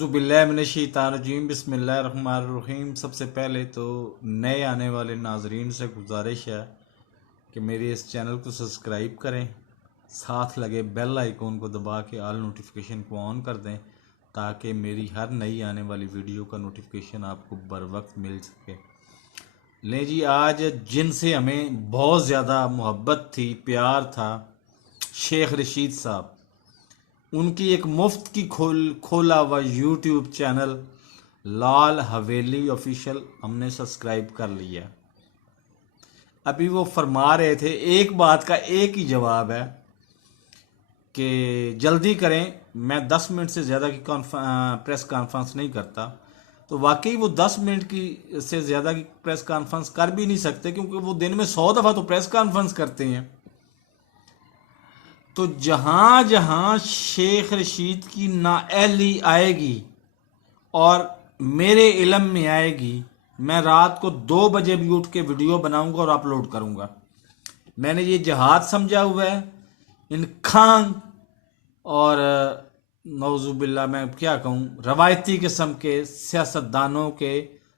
औज़ुबिल्लाहिमिनश्शैतानिर्रजीम बिस्मिल्लाहिर्रहमानिर्रहीम। सबसे पहले तो नए आने वाले नाजरीन से गुजारिश है कि मेरे इस चैनल को सब्सक्राइब करें, साथ लगे बेल आइकॉन को दबा के ऑल नोटिफिकेशन को ऑन कर दें ताकि मेरी हर नई आने वाली वीडियो का नोटिफिकेशन आपको बर वक्त मिल सके। लें जी, आज जिनसे हमें बहुत ज़्यादा मोहब्बत थी, प्यार था, शेख रशीद साहब, उनकी एक मुफ्त की खोला हुआ यूट्यूब चैनल लाल हवेली ऑफिशियल हमने सब्सक्राइब कर लिया। अभी वो फरमा रहे थे, एक बात का एक ही जवाब है कि जल्दी करें, मैं 10 मिनट से ज़्यादा की प्रेस कॉन्फ्रेंस नहीं करता। तो वाकई वो 10 मिनट की से ज़्यादा की प्रेस कॉन्फ्रेंस कर भी नहीं सकते, क्योंकि वो दिन में 100 दफ़ा तो प्रेस कॉन्फ्रेंस करते हैं। तो जहां जहां शेख रशीद की नाअहली आएगी और मेरे इल्म में आएगी, मैं रात को 2 बजे भी उठ के वीडियो बनाऊंगा और अपलोड करूंगा। मैंने ये जहाद समझा हुआ है इन खान और नौजुबिल्ला, मैं क्या कहूँ, रवायती किस्म के सियासतदानों के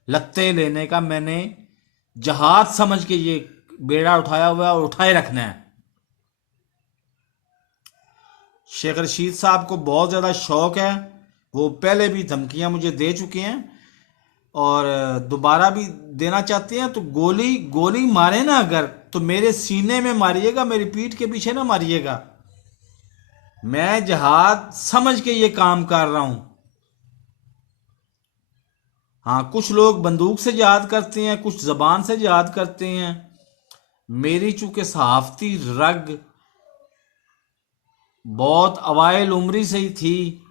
लत्ते लेने का मैंने जहाद समझ के ये बेड़ा उठाया हुआ है और उठाए रखना है। शेख रशीद साहब को बहुत ज़्यादा शौक है, वो पहले भी धमकियां मुझे दे चुके हैं और दोबारा भी देना चाहते हैं। तो गोली गोली मारे ना अगर, तो मेरे सीने में मारिएगा, मेरी पीठ के पीछे ना मारिएगा। मैं जहाद समझ के ये काम कर रहा हूं। हाँ, कुछ लोग बंदूक से जिहाद करते हैं, कुछ जबान से जिहाद करते हैं। मेरी चूंकि सहाफती रग बहुत अवाइल उम्री से ही थी,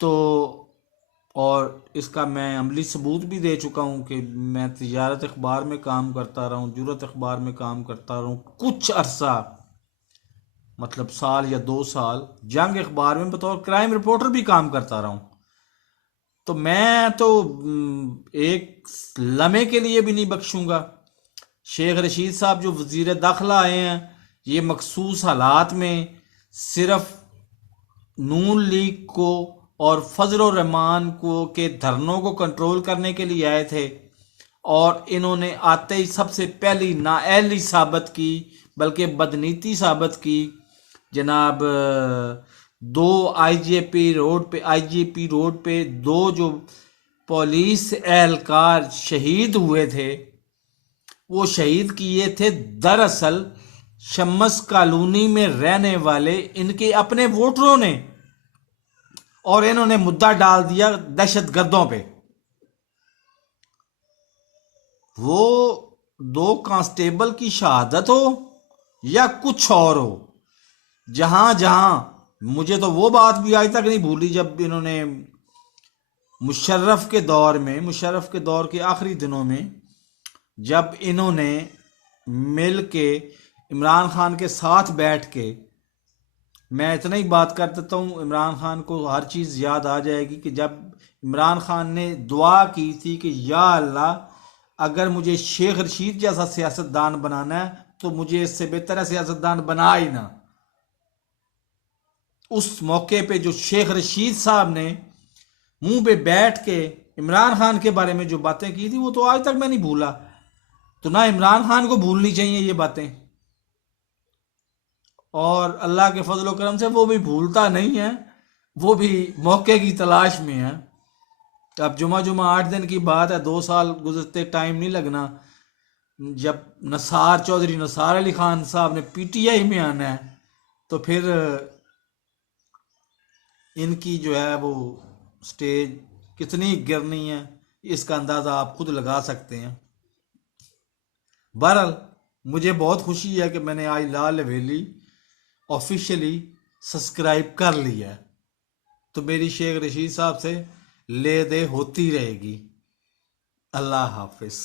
तो और इसका मैं अमली सबूत भी दे चुका हूं कि मैं तिजारत अखबार में काम करता रहा हूं, जुर्रत अखबार में काम करता रहा हूं कुछ अरसा, मतलब साल या 2 साल, जंग अखबार में बतौर क्राइम रिपोर्टर भी काम करता रहा हूं। तो मैं तो एक लम्हे के लिए भी नहीं बख्शूंगा। शेख रशीद साहब जो वजीर दाखिला आए हैं, ये मखसूस हालात में सिर्फ नून लीग को और फजल रहमान को के धरनों को कंट्रोल करने के लिए आए थे, और इन्होंने आते ही सबसे पहली नाअहली साबित की, बल्कि बदनीति साबित की। जनाब, 2 आईजीपी रोड पे 2 जो पुलिस एहलकार शहीद हुए थे, वो शहीद किए थे दरअसल शम्स कॉलोनी में रहने वाले इनके अपने वोटरों ने, और इन्होंने मुद्दा डाल दिया दहशतगर्दों पे। वो 2 कांस्टेबल की शहादत हो या कुछ और हो, जहां जहां मुझे तो वो बात भी आज तक नहीं भूली, जब इन्होंने मुशर्रफ के दौर के आखिरी दिनों में जब इन्होंने मिल के इमरान खान के साथ बैठ के, मैं इतना ही बात कर देता हूँ, इमरान खान को हर चीज़ याद आ जाएगी कि जब इमरान खान ने दुआ की थी कि या अल्लाह, अगर मुझे शेख रशीद जैसा सियासतदान बनाना है तो मुझे इससे बेहतर सियासतदान बना ही ना। उस मौके पे जो शेख रशीद साहब ने मुंह पे बैठ के इमरान खान के बारे में जो बातें की थी, वो तो आज तक मैं नहीं भूला। तो ना इमरान खान को भूलनी चाहिए ये बातें, और अल्लाह के फजल करम से वो भी भूलता नहीं है, वो भी मौके की तलाश में है। अब जुमा 8 दिन की बात है, 2 साल गुजरते टाइम नहीं लगना। जब चौधरी नसार अली खान साहब ने पीटीआई में आना है, तो फिर इनकी जो है वो स्टेज कितनी गिरनी है, इसका अंदाज़ा आप खुद लगा सकते हैं। बहरहाल, मुझे बहुत खुशी है कि मैंने आज लाल हवेली ऑफिशियली सब्सक्राइब कर लिया है। तो मेरी शेख रशीद साहब से ले दे होती रहेगी। अल्लाह हाफिज।